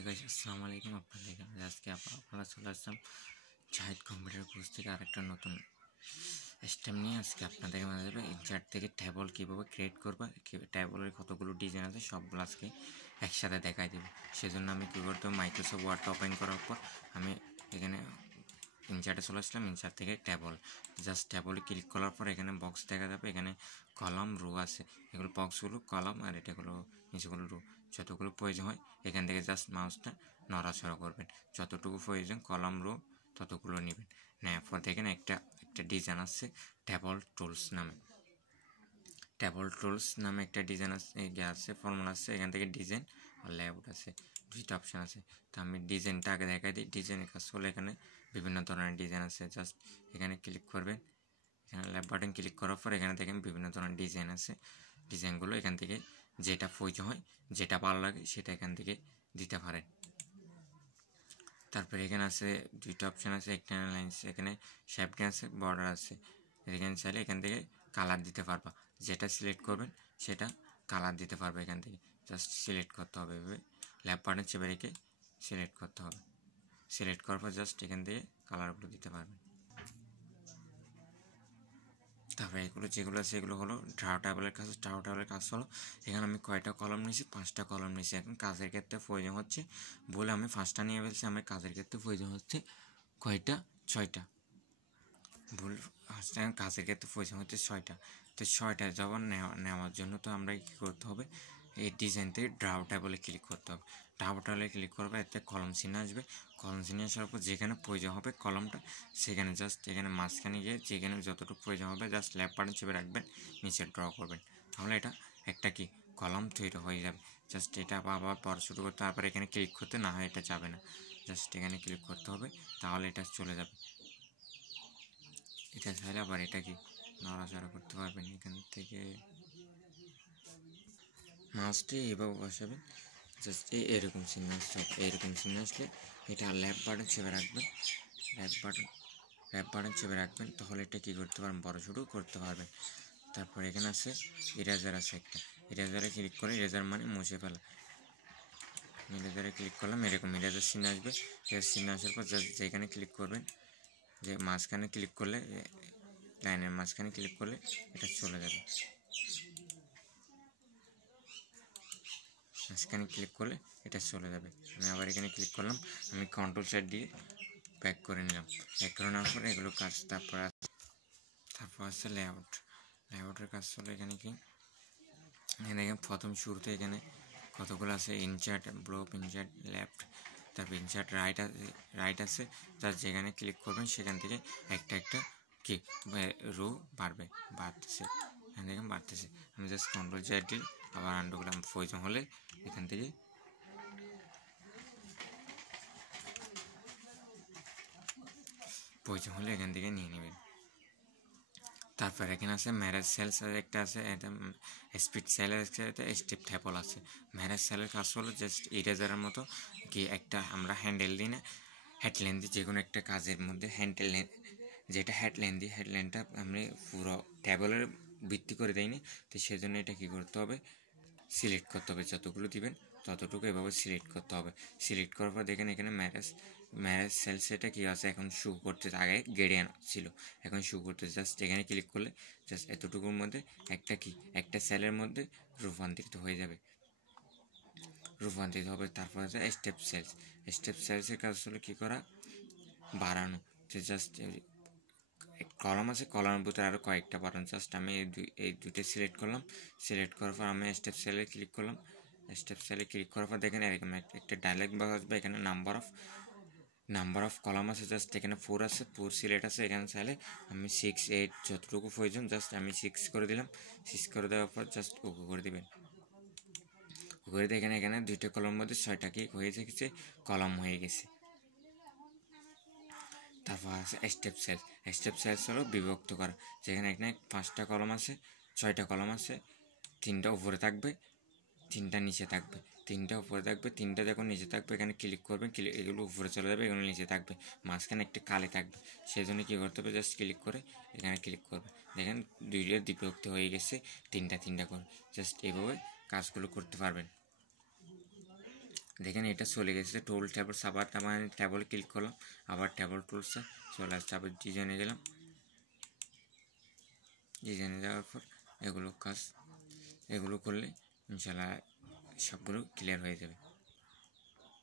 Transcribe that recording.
হ্যাঁ গাইস, আসসালামু আলাইকুম। আপনাদের আজকে আপনারা চলে আসলাম জাহিদ কম্পিউটার কোর্স থেকে আরেকটা নতুন স্টেপ নিয়ে। আজকে আপনাদের মাঝে যাবে ইনচার্ট থেকে ট্যাবল কীভাবে ক্রিয়েট করবে, ট্যাবলের কতগুলো ডিজাইন আছে সবগুলো আজকে একসাথে দেখাই দেবো। সেজন্য আমি কী করতে হবে, মাইক্রোসফট ওয়ার্ডটা ওপেন করার পর আমি এখানে ইনচার্টে চলে আসলাম। ইনচার্ট থেকে ট্যাবল, জাস্ট ট্যাবলে ক্লিক করার পর এখানে বক্স দেখা যাবে। এখানে কলাম রো আছে, এগুলো বক্সগুলো কলাম আর এটাগুলো নিচেগুলো রো। যতগুলো প্রয়োজন হয় এখান থেকে জাস্ট মাউসটা নড়াচড়া করবেন, যতটুকু প্রয়োজন কলাম রো ততগুলো নেবেন। নেওয়ার পর দেখেন একটা ডিজাইন আসছে ট্যাবল টুলস নামে। ট্যাবল টুলস নামে একটা ডিজাইন আছে ফর্মুলা আছে। এখান থেকে ডিজাইন আর লেআউট আছে, দুইটা অপশান আছে। তো আমি ডিজাইনটা আগে দেখাই দিই। ডিজাইনের কাজ হলে এখানে বিভিন্ন ধরনের ডিজাইন আছে, জাস্ট এখানে ক্লিক করবেন। এখানে ল্যাব বাটন ক্লিক করার পর এখানে দেখেন বিভিন্ন ধরনের ডিজাইন আছে। ডিজাইনগুলো এখান থেকে যেটা প্রয়োজন হয়, যেটা ভালো লাগে সেটা এখান থেকে দিতে পারেন। তারপরে এখানে আছে দুইটা অপশান আছে, এক্সটার্নাল লাইন্স, এখানে শেপটি আছে, বর্ডার আছে। এখানে চাইলে এখান থেকে কালার দিতে পারবা, যেটা সিলেক্ট করবেন সেটা কালার দিতে পারবে। এখান থেকে জাস্ট সিলেক্ট করতে হবে, এভাবে ল্যাব বাটন চেপে রেখে সিলেক্ট করতে হবে। সিলেক্ট করার পর জাস্ট এখান থেকে কালারগুলো দিতে পারবেন। তারপরে এগুলো যেগুলো আছে এগুলো হলো ড্রাও ট্যাবলের কাজ। ড্রাও ট্যাবলের কাজ হলো এখানে আমি কয়টা কলম নিয়েছি, 5টা কলম নিয়েছি। এখন কাজের ক্ষেত্রে প্রয়োজন হচ্ছে বলে আমি 5টা নিয়ে ফেলছি। আমার কাজের ক্ষেত্রে প্রয়োজন হচ্ছে কয়টা, 6টা। ভুল হচ্ছে, কাজের ক্ষেত্রে প্রয়োজন হচ্ছে 6টা। তো 6টা যখন নেওয়ার জন্য তো আমরা কী করতে হবে, এই ডিজাইন থেকে ড্রাও ট্যাবলে ক্লিক করতে হবে। ড্রাও ট্যাবলে ক্লিক করবে, এতে কলম চিহ্ন আসবে। কলম চিহ্ন আসার পর যেখানে প্রয়োজন হবে কলমটা, সেখানে জাস্ট এখানে মাঝখানে গিয়ে যেখানে যতটুকু প্রয়োজন হবে জাস্ট লেফট বাটন চেপে রাখবেন, নিচে ড্র করবেন। তাহলে এটা একটা কি কলম তৈরি হয়ে যাবে। জাস্ট এটা আবার পড়া শুরু করতে, তারপরে এখানে ক্লিক করতে না হয় এটা যাবে না, জাস্ট এখানে ক্লিক করতে হবে, তাহলে এটা চলে যাবে। এটা চাইলে আবার এটা কি নড়াচড়া করতে পারবেন। এখান থেকে মাউসটি এভাবে বসাবেন, জাস্ট এরকম চিহ্ন আসলে, এইরকম চিহ্ন আসলে এটা লেফট বাটন চেপে রাখবেন। লেফট বাটন চেপে রাখবেন, তাহলে এটা কী করতে পারবেন, বড় ছোটো করতে পারবেন। তারপর এখানে আছে ইরেজার আছে একটা, ইরেজারে ক্লিক করে, ইরেজার মানে মুছে ফেলা। ইরেজারে ক্লিক করলাম, এরকম ইরেজার চিহ্ন আসবে। এর চিহ্ন আসার পর জাস্ট যেখানে ক্লিক করবেন, যে মাঝখানে ক্লিক করলে, লাইনের মাঝখানে ক্লিক করলে এটা চলে যাবে। মাঝখানে ক্লিক করলে এটা চলে যাবে। আমি আবার এখানে ক্লিক করলাম, আমি কন্ট্রোল সেট দিয়ে ব্যাক করে নিলাম। ব্যাক করে নেওয়ার পরে এগুলো কাজ, তারপর আসছে লেআউট। লেআউটের কাজ হলো এখানে কি, এখানে দেখেন প্রথম শুরুতে এখানে কতগুলো আছে, ইনচার্ট, ব্লক, ইনচার্ট লেফট, তারপর ইনচার্ট রাইট আছে। জাস্ট যেখানে ক্লিক করবেন সেখান থেকে একটা কি রো বাড়তেছে, এখান থেকে বাড়তেছে। আমি জাস্ট কন্ট্রোল জেড দিই, আবার আন্ডু করলাম। প্রয়োজন হলে এখান থেকে নিয়ে নেবেন। তারপর এখানে আছে ম্যারেজ সেলস একটা আছে, এটা স্পিড সেলের একটা স্টেপ ট্যাবল আছে। ম্যারেজ সেলের কাজ হলো জাস্ট ইরেজারের মতো কি একটা আমরা হ্যান্ডেল দিই না, হেডলাইন দিই যে কোনো একটা কাজের মধ্যে হ্যান্ডেল, যেটা হেডলাইন দিই, হেডলাইনটা আমি পুরো ট্যাবলের ভিত্তি করে দেয়নি। তো সেজন্য এটা কী করতে হবে, সিলেক্ট করতে হবে, যতগুলো দিবেন ততটুকু এভাবে সিলেক্ট করতে হবে। সিলেক্ট করার পর দেখেন এখানে ম্যারেজ সেলস এটা কী আছে, এখন শু করতে, আগে গেড়িয়ান ছিল, এখন শু করতে। জাস্ট এখানে ক্লিক করলে জাস্ট এতটুকুর মধ্যে একটা সেলের মধ্যে রূপান্তরিত হয়ে যাবে, রূপান্তরিত হবে। তারপর আছে স্টেপ সেলসের কাজ হলো কী করা, বাড়ানো। যে জাস্ট কলম আছে, কলমের ভিতরে আরও কয়েকটা বাটন, জাস্ট আমি এই দুইটা সিলেক্ট করলাম। সিলেক্ট করার পর আমি স্টেপ সেলে ক্লিক করলাম। স্টেপ সেলে ক্লিক করার পর দেখেন এরকম একটা ডায়লগ বক্স আসবে। এখানে নাম্বার অফ কলাম আছে, জাস্ট এখানে 4 আছে, 4 সিলেক্ট আছে। এখানে চাইলে আমি 6, 8 যতটুকু প্রয়োজন জাস্ট আমি 6 করে দিলাম। 6 করে দেওয়ার পর জাস্ট ওকে করে দেবেন। ওকে করে দিয়ে এখানে দুইটা কলমের মধ্যে 6টা কি হয়ে গেছে, কলম হয়ে গেছে। তারপর আছে স্টেপ সেলস হলো বিভক্ত করা। যেখানে এখানে 5টা কলম আছে, 6টা কলম আছে, 3টা উপরে থাকবে, 3টা নিচে থাকবে। 3টা উপরে থাকবে, 3টা যখন নিচে থাকবে এখানে ক্লিক করবেন, এগুলো উপরে চলে যাবে, এগুলো নিচে থাকবে, মাঝখানে একটা কালি থাকবে। সেই জন্য কী করতে হবে, জাস্ট ক্লিক করে এখানে ক্লিক করবে। দেখেন 2টা বিভক্ত হয়ে গেছে, 3টা করে। জাস্ট এইভাবে কাজগুলো করতে পারবেন। দেখেন এটা চলে গেছে টুল ট্যাবল, আবার আমি ট্যাবল ক্লিক করলাম, আবার ট্যাবল টুলসে চলে আসছে, আবার ডিজাইনে গেলাম, ডিজাইনে যাওয়ার পর এগুলো করলে ইনশাল্লাহ সবগুলো ক্লিয়ার হয়ে যাবে।